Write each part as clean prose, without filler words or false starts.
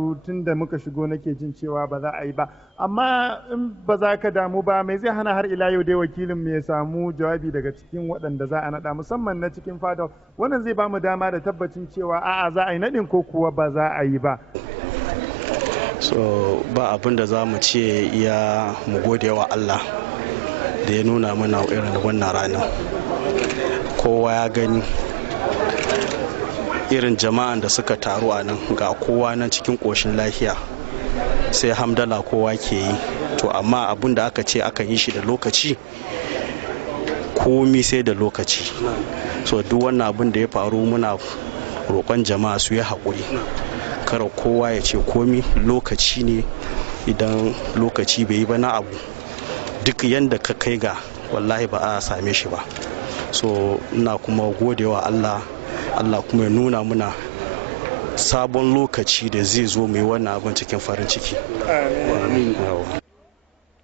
tun da muka shigo nake jin cewa ba za a yi ba, amma in ba za ka damu ba mai zai hana har ila yau dai wakilin mu ya samu jawabi daga cikin waɗanda za a naɗa musamman na cikin fada, wannan zai ba mu dama da tabbacin cewa a'a za a yi naɗin ko kuwa ba za a yi ba. So ba abin da za mu ce ya mu gode wa Allah da ya nuna mana irin wannan rana. Kowa ya gani irin jama'an da suka taru a nan, ga kowa nan cikin ƙoshin lafiya, sai hamdala kowa ke yi. To amma abin da aka ce aka yi shi da lokaci, komi sai da lokaci. So duk wannan abin da ya faru muna roƙon jama'a su yi haƙuri, kara kowa ya ce komi lokaci ne, idan lokaci bai yi ba na abu duk yanda ka kai ga wallahi ba a same shi ba. So ina kuma godewa Allah kuma ya nuna muna sabon lokaci da zai zo mu yi wannan abin cikin farin ciki.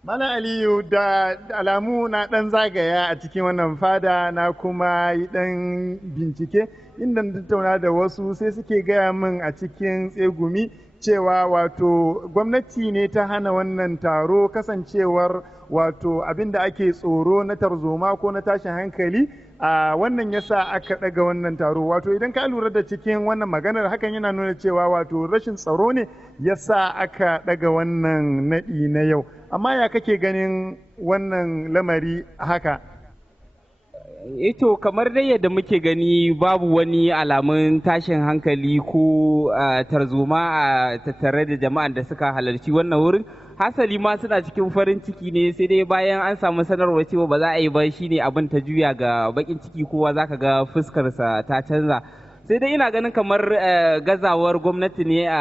Malam Aliyu, da alamu na ɗan zagaya a cikin wannan fada na kuma yi ɗan bincike inda na tattauna da wasu sai suke gaya min a cikin tsegumi cewa wato gwamnati ne ta hana wannan taro, kasancewar wato abin da ake tsoro na tarzoma ko na tashin hankali a wannan yasa aka ɗaga wannan taro. Wato idan ka lura da cikin wannan maganar, hakan yana nuna cewa wato rashin tsaro ne yasa aka ɗaga wannan naɗi na yau. Amma ya kake ganin wannan lamari haka? To kamar dai yadda muke gani babu wani alamun tashin hankali ko tarzoma a tattare da jama'an da suka halarci wannan wurin. Hasali ma suna cikin farin ciki ne, sai dai bayan an samu sanarwar cewa ba za a yi ba shine abin ta juya ga bakin ciki, kowa zaka ga fuskarsa ta canza. Sai dai ina ganin kamar gazawar gwamnati ne a